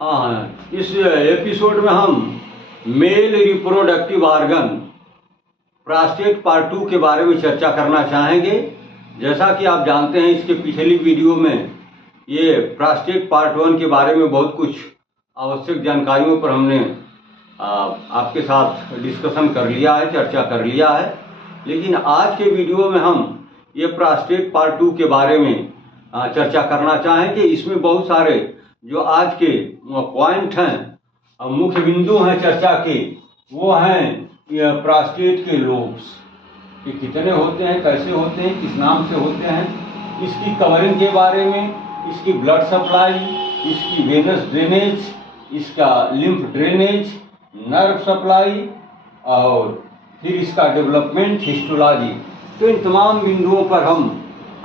हाँ, इस एपिसोड में हम male reproductive organ prostate part 2 के बारे में चर्चा करना चाहेंगे। जैसा कि आप जानते हैं, इसके पिछली वीडियो में ये प्रोस्टेट पार्ट 1 के बारे में बहुत कुछ आवश्यक जानकारियों पर हमने आपके साथ डिस्कशन कर लिया है, चर्चा कर लिया है। लेकिन आज के वीडियो में हम ये प्रोस्टेट पार्ट 2 के बारे में चर्चा करना चाहेंगे। इसमें बहुत सारे जो आज के पॉइंट हैं, मुख्य बिंदु हैं चर्चा के, वो हैं प्रोस्टेट के लोब्स कि कितने होते हैं, कैसे होते हैं, किस नाम से होते हैं, इसकी कवरिंग के बारे में, इसकी ब्लड सप्लाई, इसकी वेनस ड्रेनेज, इसका लिम्फ ड्रेनेज, नर्व सप्लाई और फिर इसका डेवलपमेंट, हिस्टोलॉजी। तो इन तमाम बिंदुओं पर हम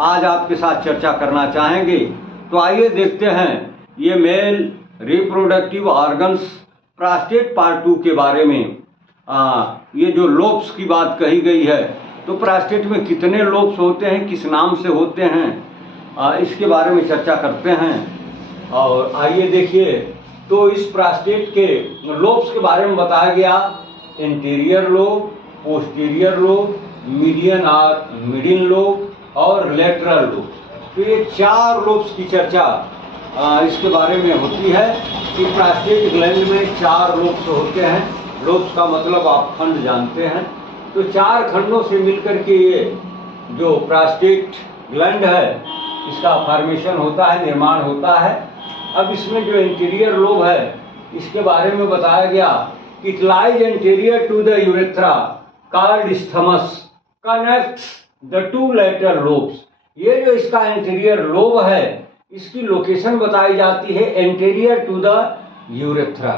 आज आपके साथ चर्चा करना चाहेंगे। तो आइए देखते हैं ये male reproductive organs prostate part 2 के बारे में। ये जो लोब्स की बात कही गई है, तो प्रोस्टेट में कितने लोब्स होते हैं, किस नाम से होते हैं, इसके बारे में चर्चा करते हैं। और आइए देखिए, तो इस प्रोस्टेट के लोब्स के बारे में बताया गया interior lobe, posterior lobe, median और मिडिल लोब और लेटरल लोब। तो ये 4 लोब्स की चर्चा इसके बारे में होती है कि प्रोस्टेट ग्लैंड में 4 लोब्स होते हैं। लोब्स का मतलब आप खंड जानते हैं। तो 4 खंडों से मिलकर के ये जो प्रोस्टेट ग्लैंड है, इसका फॉर्मेशन होता है, निर्माण होता है। अब इसमें जो इंटीरियर लोब है, इसके बारे में बताया गया कि it lies anterior to the urethra called isthmus connects the 2 lateral lobes. ये जो इसका इंटीरियर लोब है, इसकी लोकेशन बताई जाती है एंटीरियर टू द यूरेथ्रा,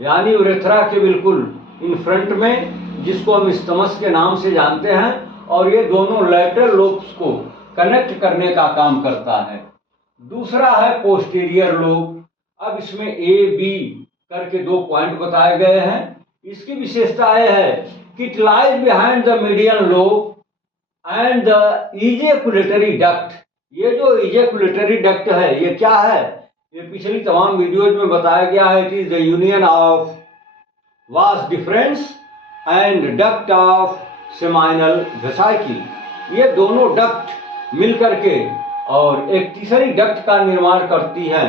यानी यूरेथ्रा के बिल्कुल इन फ्रंट में, जिसको हम इस्थमस के नाम से जानते हैं। और ये दोनों लेटरल लोब्स को कनेक्ट करने का काम करता है। दूसरा है पोस्टीरियर लोब। अब इसमें ए बी करके 2 पॉइंट बताए गए हैं। इसकी विशेषता यह है कि it lies behind the median lobe and the ejaculatory duct. ये जो इजैकुलेटरी डक्ट है, ये क्या है? ये पिछली तमाम वीडियोज में बताया गया है। It is the union of vas deferens and duct of seminal vesicle. ये दोनों डक्ट मिलकर के और एक तीसरी डक्ट का निर्माण करती है,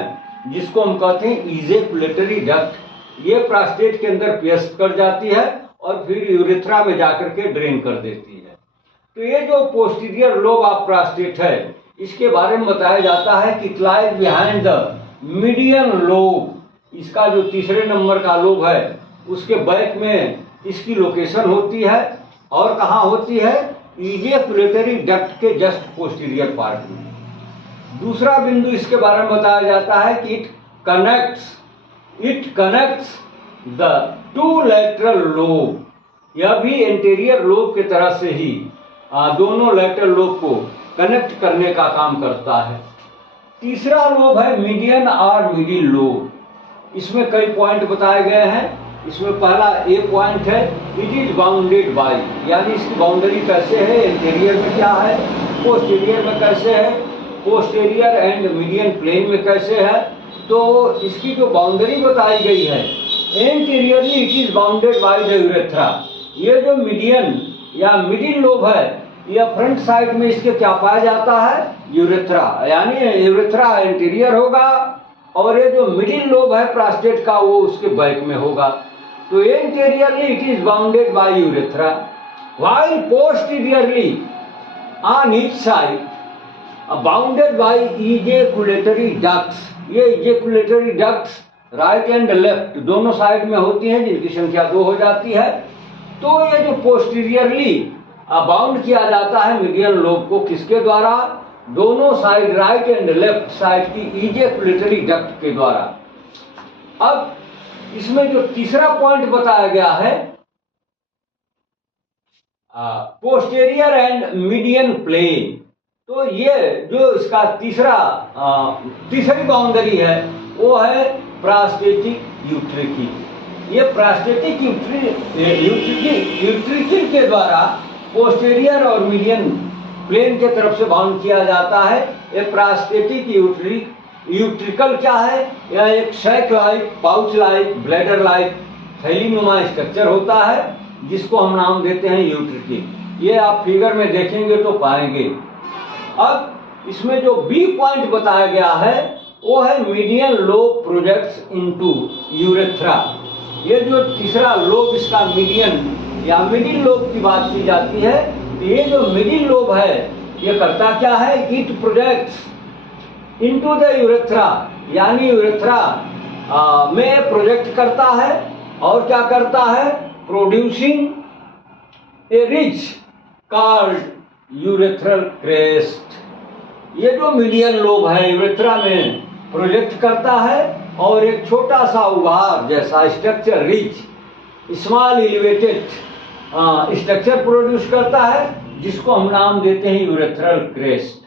जिसको हम कहते हैं इजैकुलेटरी डक्ट। ये प्रोस्टेट के अंदर पियर्स कर जाती है और फिर यूरेथ्रा में जाकर के ड्रेन कर देती है। तो ये जो पोस्टीरियर लोब ऑफ प्रोस्टेट है, इसके बारे में बताया जाता है कि it lies behind the median lobe. इसका जो तीसरे नंबर का लोब है, उसके बैक में इसकी लोकेशन होती है। और कहाँ होती है? इजैकुलेटरी डक्ट के जस्ट पोस्टीरियर पार्ट में। दूसरा बिंदु इसके बारे में बताया जाता है कि it connects the 2 lateral lobe. यह भी इंटीरियर लोब की तरह से ही दोनों लेटरल लोब को कनेक्ट करने का काम करता है। तीसरा लोब है मीडियन और मिडिल लोब। इसमें कई पॉइंट बताए गए हैं। इसमें पहला ए पॉइंट है, इट इज बाउंडेड बाय, यानी इसकी बाउंड्री कैसे है, इंटीरियर में क्या है, पोस्टीरियर में कैसे है, पोस्टीरियर एंड मीडियन प्लेन में कैसे है। तो इसकी जो बाउंड्री बताई गई है, interiorly it is bounded by the urethra. ये जो मीडियन या मिडिल लोब है, यह फ्रंट साइड में इसके क्या पाया जाता है? यूरेथ्रा, यानी यूरेथ्रा इंटीरियर होगा और ये जो मिडिल लोब है प्रोस्टेट का, वो उसके बैक में होगा। तो interiorly it is bounded by urethra, while posteriorly on each side bounded by ejaculatory ducts. ये ejaculatory ducts right and left दोनों साइड में होती हैं, जिनकी संख्या 2 हो जाती है। तो ये जो पोस्टीरियरली बाउंड किया जाता है मीडियन लोब को, किसके द्वारा? दोनों side right and left side की इजैकुलेटरी डक्ट के द्वारा। अब इसमें जो तीसरा पॉइंट बताया गया है, पोस्टीरियर एंड मीडियन प्लेन। तो ये जो इसका तीसरी बाउंड्री है, वो है प्रोस्टेटिक यूट्रिकिल। ये प्रोस्टेटिक यूट्रिकिल के द्वारा पोस्टीरियर और मीडियन प्लेन के तरफ से बाउंड किया जाता है। ये प्रोस्टेटिक यूट्रिकल क्या है? यह एक sac like, pouch like, bladder like थैलीनुमा स्ट्रक्चर होता है, जिसको हम नाम देते हैं यूट्रिकल। ये आप फिगर में देखेंगे तो पाएंगे। अब इसमें जो बी पॉइंट बताया गया है वो है median lobe projects into urethra. ये जो तीसरा लोब इसका मीडियन या मिडिल लोब की बात की जाती है, तो ये जो मिडिल लोब है ये करता क्या है? It projects into the urethra, यानी यूरेथ्रा में प्रोजेक्ट करता है और क्या करता है? प्रोड्यूसिंग ए रिज कॉल्ड यूरेथ्रल क्रेस्ट। ये जो मीडियन लोब है यूरेथ्रा में प्रोजेक्ट करता है और एक छोटा सा उभार जैसा structure, ridge small elevated structure produce करता है, जिसको हम नाम देते हैं यूरेथ्रल क्रेस्ट।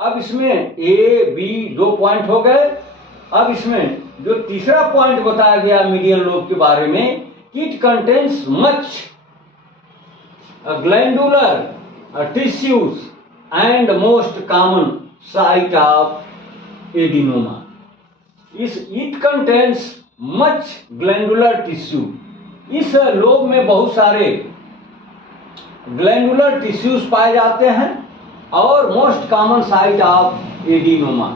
अब इसमें ए बी दो पॉइंट हो गए। अब इसमें जो तीसरा पॉइंट बताया गया मीडियन लोब के बारे में, it contains much glandular tissues and most common site of adenoma. It contains much glandular tissue. इस लोब में बहुत सारे ग्लैंडुलर टिश्यूज पाए जाते हैं और most common site of adenoma.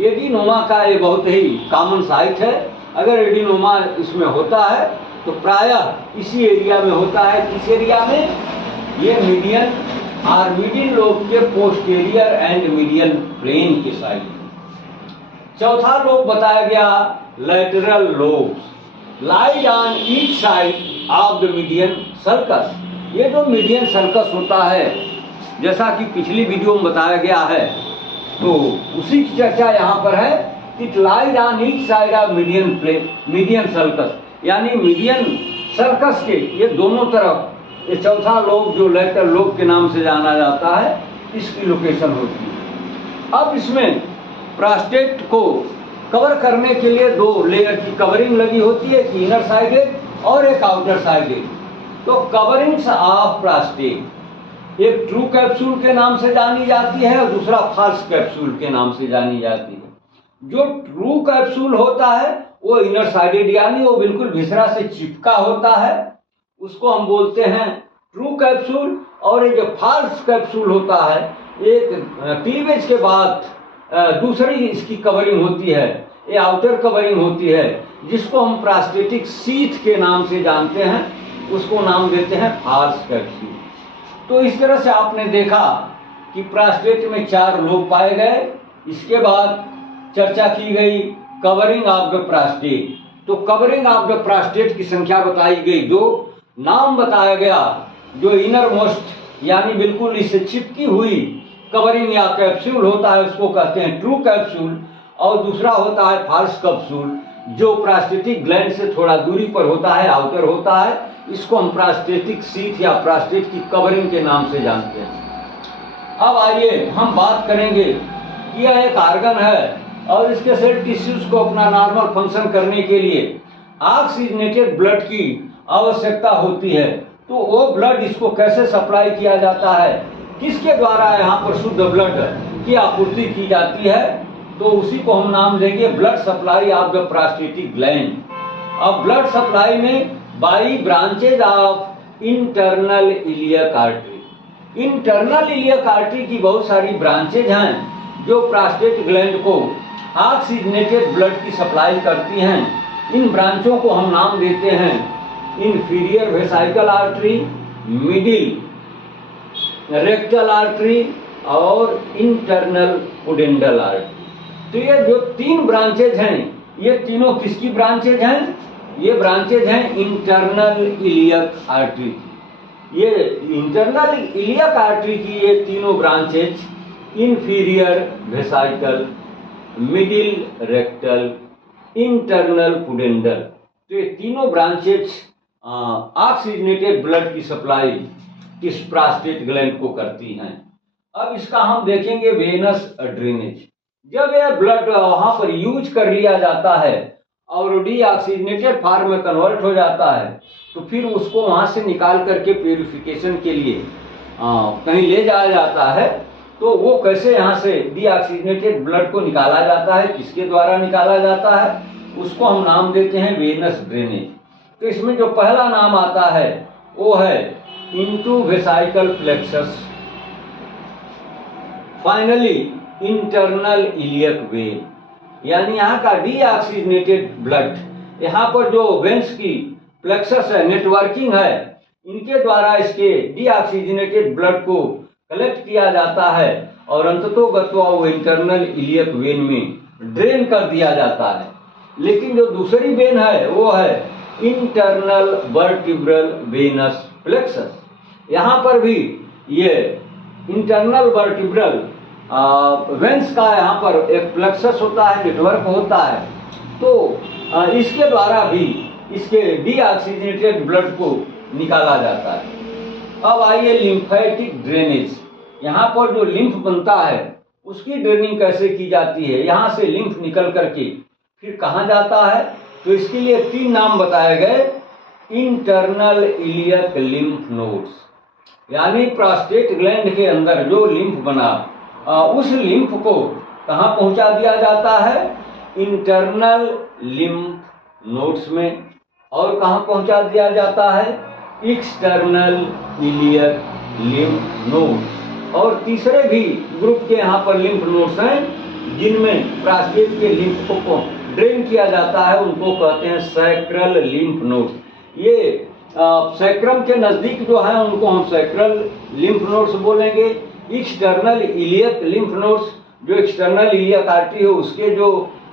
Adenoma का ये बहुत ही कॉमन साइट है। अगर एडिनोमा इसमें होता है तो प्रायः इसी एरिया में होता है। किस एरिया में? ये मीडियन और मिडिल लोब के पोस्टीरियर एंड मीडियन प्लेन के साइड। चौथा लोब बताया गया lateral lobes, lies on each side of the median circus. ये जो मीडियन सर्कस होता है, जैसा कि पिछली वीडियो में बताया गया है, तो उसी की चर्चा यहाँ पर है। It lies on each side of median circus, यानी मीडियन सर्कस के ये दोनों तरफ ये चौथा लोब जो लैटरल लोब के नाम से जाना जाता है, इसकी लोकेशन होती है। अब इसमें प्रोस्टेट को कवर करने के लिए दो लेयर की कवरिंग लगी होती है, एक इनर साइडेड और एक आउटर साइडेड। तो कवरिंग्स ऑफ प्रोस्टेट एक ट्रू कैप्सूल के नाम से जानी जाती है और दूसरा फॉल्स कैप्सूल के नाम से जानी जाती है। जो ट्रू कैप्सूल होता है वो इनर साइडेड, यानी वो बिल्कुल भिसरा से चिपका होता है, उसको हम बोलते हैं ट्रू कैप्सूल। और ये जो फॉल्स कैप्सूल होता है, एक क्लीवेज के बाद दूसरी इसकी कवरिंग होती है, ये आउटर कवरिंग होती है, जिसको हम प्रोस्टेटिक शीथ के नाम से जानते हैं, उसको नाम देते हैं फॉल्स कैप्सूल। तो इस तरह से आपने देखा कि प्रोस्टेट में 4 लोब पाए गए। इसके बाद चर्चा की गई कवरिंग ऑफ द प्रोस्टेट। तो कवरिंग ऑफ द प्रोस्टेट की संख्या बताई गई 2, नाम बताया गया जो इनर मोस्ट यानी बिल्कुल इससे चिपकी हुई कवरिंग या कैप्सूल होता है, उसको कहते हैं ट्रू कैप्सूल, और दूसरा होता है फॉल्स कैप्सूल जो प्रोस्टेटिक ग्लैंड से थोड़ा दूरी पर होता है, आउटर होता है। इसको हम प्रोस्टेटिक शीथ या प्रोस्टेट की कवरिंग के नाम से जानते हैं। अब आइए हम बात करेंगे कि यह एक आर्गन है और इसके सेल टिश्यूज को अपना नॉर्मल फंक्शन करने के लिए ऑक्सीजनेटेड ब्लड की आवश्यकता होती है। तो वो ब्लड इसको कैसे सप्लाई किया जाता है, किसके द्वारा यहाँ पर शुद्ध ब्लड की आपूर्ति की जाती है, तो उसी को हम नाम देंगे blood supply of the prostatic gland. अब ब्लड सप्लाई में by branches of internal iliac artery. Internal iliac artery की बहुत सारी ब्रांचेज हैं जो प्रोस्टेट ग्लैंड को ऑक्सीजनेटेड ब्लड की सप्लाई करती हैं। इन ब्रांचों को हम नाम देते हैं inferior vesicle artery, middle rectal artery और इंटरनल पुडेंडल आर्टरी। तो ये जो 3 ब्रांचेज हैं, ये तीनों किसकी ब्रांचेज हैं? ये ब्रांचेज हैं इंटरनल इलियक आर्टरी। ये इंटरनल इलियक आर्टरी की ये तीनों branches inferior vesicle, middle rectal, internal pudendal, तो ये तीनों ब्रांचेज ऑक्सीजनेटेड ब्लड की सप्लाई इस प्रोस्टेट ग्लैंड को करती हैं। अब इसका हम देखेंगे वेनस ड्रेनेज। जब यह ब्लड वहां पर यूज कर लिया जाता है और डीऑक्सीजनेटेड फॉर्म में कन्वर्ट हो जाता है, तो फिर उसको वहां से निकाल करके प्यूरिफिकेशन के लिए कहीं ले जाया जाता है। तो वो कैसे यहाँ से डीऑक्सीजनेटेड ब्लड को निकाला जाता है, किसके द्वारा निकाला जाता है, उसको हम नाम देते हैं वेनस ड्रेनेज। तो इसमें जो पहला नाम आता है वो है intravesical plexus, finally internal iliac vein, यानी यहाँ का डीऑक्सीजनेटेड ब्लड, यहाँ पर जो वेन्स की प्लेक्सस है, नेटवर्किंग है, इनके द्वारा इसके डीऑक्सीजनेटेड ब्लड को कलेक्ट किया जाता है और अंततोगत्वा वो इंटरनल इलियक वेन में ड्रेन कर दिया जाता है। लेकिन जो दूसरी वेन है वो है इंटरनल वर्टिब्रल वेनस प्लेक्सस। यहाँ पर भी ये इंटरनल वर्टिब्रल वेन्स का यहाँ पर एक प्लेक्सस होता है, नेटवर्क होता है, तो इसके द्वारा भी इसके डीऑक्सीजनेटेड ब्लड को निकाला जाता है। अब आइए लिम्फेटिक ड्रेनेज। यहाँ पर जो लिम्फ बनता है उसकी ड्रेनिंग कैसे की जाती है, यहाँ से लिम्फ निकल करके फिर कहाँ जाता है, तो इसके लिए 3 नाम बताए गए। इंटरनल इलियक लिम्फ नोड्स, यानी प्रोस्टेट ग्लैंड के अंदर जो लिम्फ बना उस लिम्फ को कहाँ पहुँचा दिया जाता है, इंटरनल लिम्फ नोड्स में। और कहाँ पहुँचा दिया जाता है, एक्सटर्नल इलियक लिम्फ नोड्स। और तीसरे भी ग्रुप के यहाँ पर लिम्फ नोड्स हैं जिनमें प्रोस्टेट के लिम्फ को ड्रेन किया जाता है, उनको कहते हैं सैक्रल लिम्फ नोड्स। ये सैक्रम के नजदीक जो है उनको हम सैक्रल लिम्फ नोड्स बोलेंगे। एक्सटर्नल इलियक लिम्फ नोड्स, जो एक्सटर्नल इलियक आर्टरी है उसके जो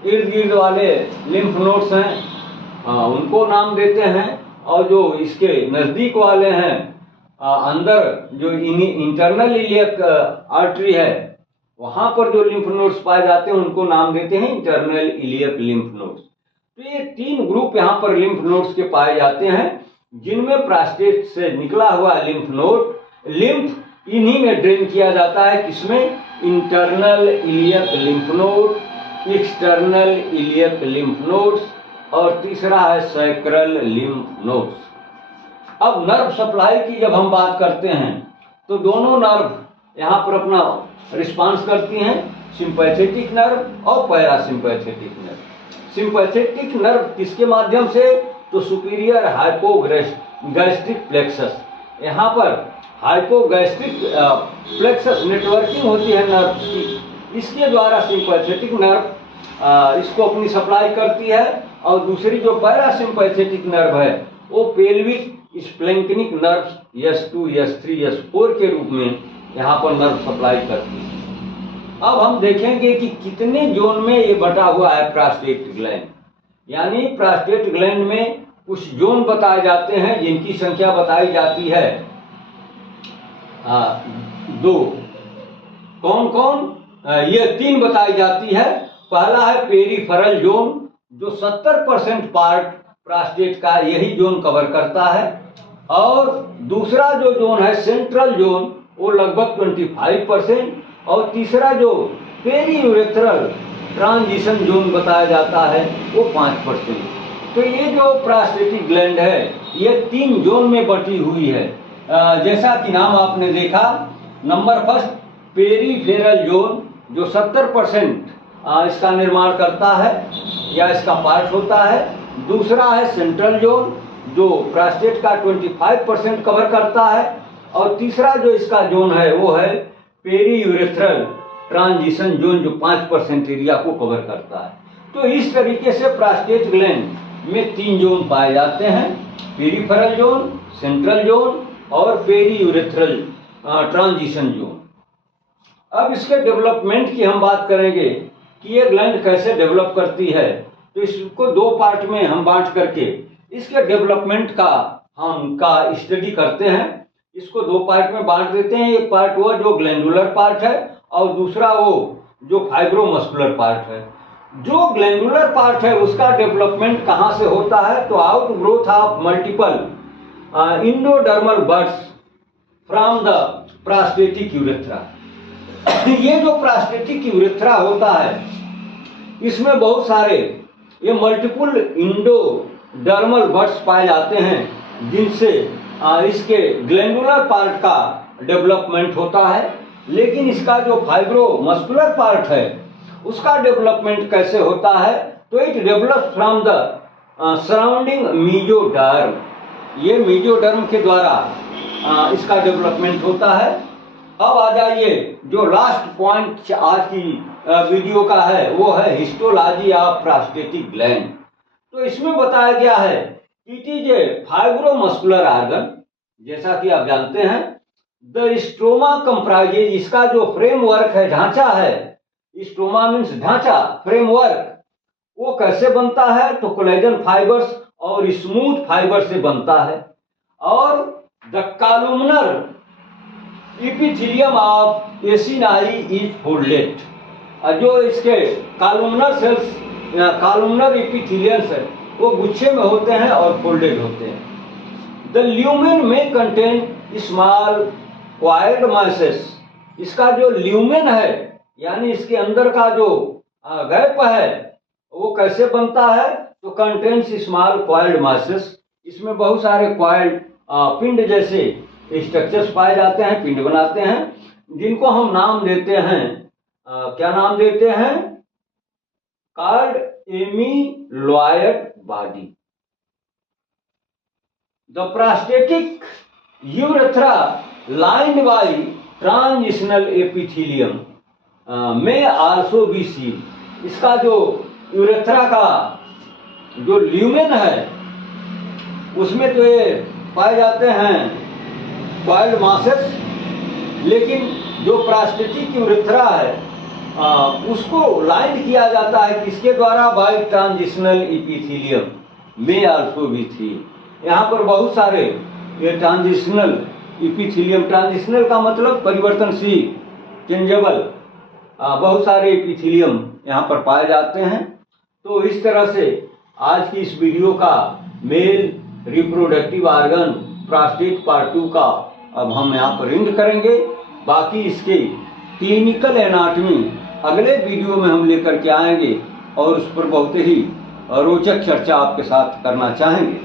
इर्द गिर्द वाले लिम्फ नोड्स हैं उनको नाम देते हैं। और जो इसके नजदीक वाले हैं अंदर जो इंटरनल इलियक आर्टरी है वहां पर जो लिम्फ नोड्स पाए जाते हैं उनको नाम देते हैं इंटरनल इलियक लिम्फ नोड्स। तो ये 3 ग्रुप यहाँ पर लिम्फ नोड्स के पाए जाते हैं जिनमें प्रोस्टेट से निकला हुआ लिम्फ नोड, लिम्फ इन्हीं में ड्रेन किया जाता है। किसमें, internal iliac lymph node, external iliac lymph nodes और तीसरा है सैक्रल लिम्फ नोड्स। अब नर्व सप्लाई की जब हम बात करते हैं तो दोनों नर्व यहाँ पर अपना रिस्पांस करती हैं, सिंपैथेटिक नर्व और पैरासिम्पैथेटिक नर्व। सिंपैथेटिक नर्व किसके माध्यम से, तो सुपीरियर हाइपोगैस्ट्रिक प्लेक्सस, यहाँ पर हाइपोगैस्ट्रिक प्लेक्सस नेटवर्किंग होती है नर्व की, इसके द्वारा सिंपैथेटिक नर्व इसको अपनी सप्लाई करती है। और दूसरी जो पैरासिम्पैथेटिक नर्व है वो pelvic स्प्लैंक्निक nerve S2, S3, S4 के रूप में यहाँ पर नर्व सप्लाई करती है। अब हम देखेंगे कि कितने जोन में ये बटा हुआ है प्रोस्टेट ग्लैंड, यानी प्रोस्टेट ग्लैंड में कुछ जोन बताए जाते हैं जिनकी संख्या बताई जाती है 2। कौन कौन, ये 3 बताई जाती है। पहला है पेरिफेरल जोन, जो 70% पार्ट प्रोस्टेट का यही जोन कवर करता है। और दूसरा जो जोन है सेंट्रल जोन, वो लगभग 25%। और तीसरा जो पेरीयूरेथ्रल ट्रांजिशन जोन बताया जाता है वो 5%। तो ये जो प्रोस्टेटिक ग्लैंड है ये 3 जोन में बटी हुई है। जैसा कि नाम आपने देखा, नंबर फर्स्ट पेरीफेरल जोन जो 70% इसका निर्माण करता है या इसका पार्ट होता है। दूसरा है सेंट्रल जोन जो प्रोस्टेट का 25% कवर करता है। और तीसरा जो इसका जोन है वो है पेरीयूरेथ्रल ट्रांजिशन जोन जो 5% एरिया को कवर करता है। तो इस तरीके से प्रोस्टेट ग्लैंड में 3 जोन पाए जाते हैं, पेरीफेरल जोन, सेंट्रल जोन और पेरीयूरेथ्रल ट्रांजिशन जोन। अब इसके डेवलपमेंट की हम बात करेंगे कि ये ग्लैंड कैसे डेवलप करती है। तो इसको 2 पार्ट में हम बांट करके इसके डेवलपमेंट का स्टडी करते हैं। इसको 2 पार्ट में बांट देते हैं। एक पार्ट वो जो ग्लैंडुलर पार्ट है और दूसरा वो जो फाइब्रोमस्कुलर पार्ट है। जो ग्लैंडुलर पार्ट है उसका डेवलपमेंट कहाँ से होता है, तो out growth of multiple endodermal buds from the prostatic urethra. ये जो प्रोस्टेटिक यूरेथ्रा होता है इसमें बहुत सारे ये मल्टीपल इंडोडर्मल बड्स पाए जाते हैं जिनसे इसके ग्लैंडुलर पार्ट का डेवलपमेंट होता है। लेकिन इसका जो फाइब्रो मस्कुलर पार्ट है उसका डेवलपमेंट कैसे होता है, तो it develops from the surrounding mesoderm. ये मीजोडर्म के द्वारा इसका डेवलपमेंट होता है। अब आ जाइए, जो लास्ट पॉइंट आज की वीडियो का है वो है हिस्टोलॉजी ऑफ प्रोस्टेटिक ग्लैंड। तो इसमें बताया गया है it is a fibromuscular organ. जैसा कि आप जानते हैं द स्ट्रोमा कंप्राइजेज, इसका जो फ्रेमवर्क है, ढांचा है, स्ट्रोमा मीन्स ढांचा, फ्रेमवर्क, वो कैसे बनता है, तो कोलेजन फाइबर्स और स्मूथ फाइबर से बनता है। और the columnar epithelium of acini is folded, जो इसके कॉलुमनर सेल्स, कॉलुमनर एपिथेलियम्स है वो गुच्छे में होते हैं और फोल्डेड होते हैं। द ल्यूमेन में कंटेन स्मॉल कॉइल्ड मासेस, इसका जो ल्यूमेन है यानी इसके अंदर का जो गैप है वो कैसे बनता है, तो कंटेन्स स्मॉल कॉइल्ड मासेस, इसमें बहुत सारे कॉइल्ड पिंड जैसे स्ट्रक्चर्स पाए जाते हैं, पिंड बनाते हैं, जिनको हम नाम देते हैं, क्या नाम देते हैं, called amyloid body. The prostatic urethra lined by transitional epithelium में आल्सो बी सीन, इसका जो यूरेथ्रा का जो ल्यूमेन है उसमें तो ये पाए जाते हैं कॉइल्ड मासेस, लेकिन जो प्रोस्टेटिक यूरेथ्रा है उसको लाइन किया जाता है किसके द्वारा, बाय ट्रांजिशनल एपिथेलियम में आल्सो बी थी। यहाँ पर बहुत सारे ये ट्रांजिशनल एपिथेलियम, ट्रांजिशनल का मतलब परिवर्तनशील, चेंजेबल, बहुत सारे एपिथेलियम यहाँ पर पाए जाते हैं। तो इस तरह से आज की इस वीडियो का male reproductive organ prostate part 2 का अब हम यहाँ पर एंड करेंगे। बाकी इसके क्लिनिकल एनाटॉमी अगले वीडियो में हम लेकर के आएंगे और उस पर बहुत ही रोचक चर्चा आपके साथ करना चाहेंगे।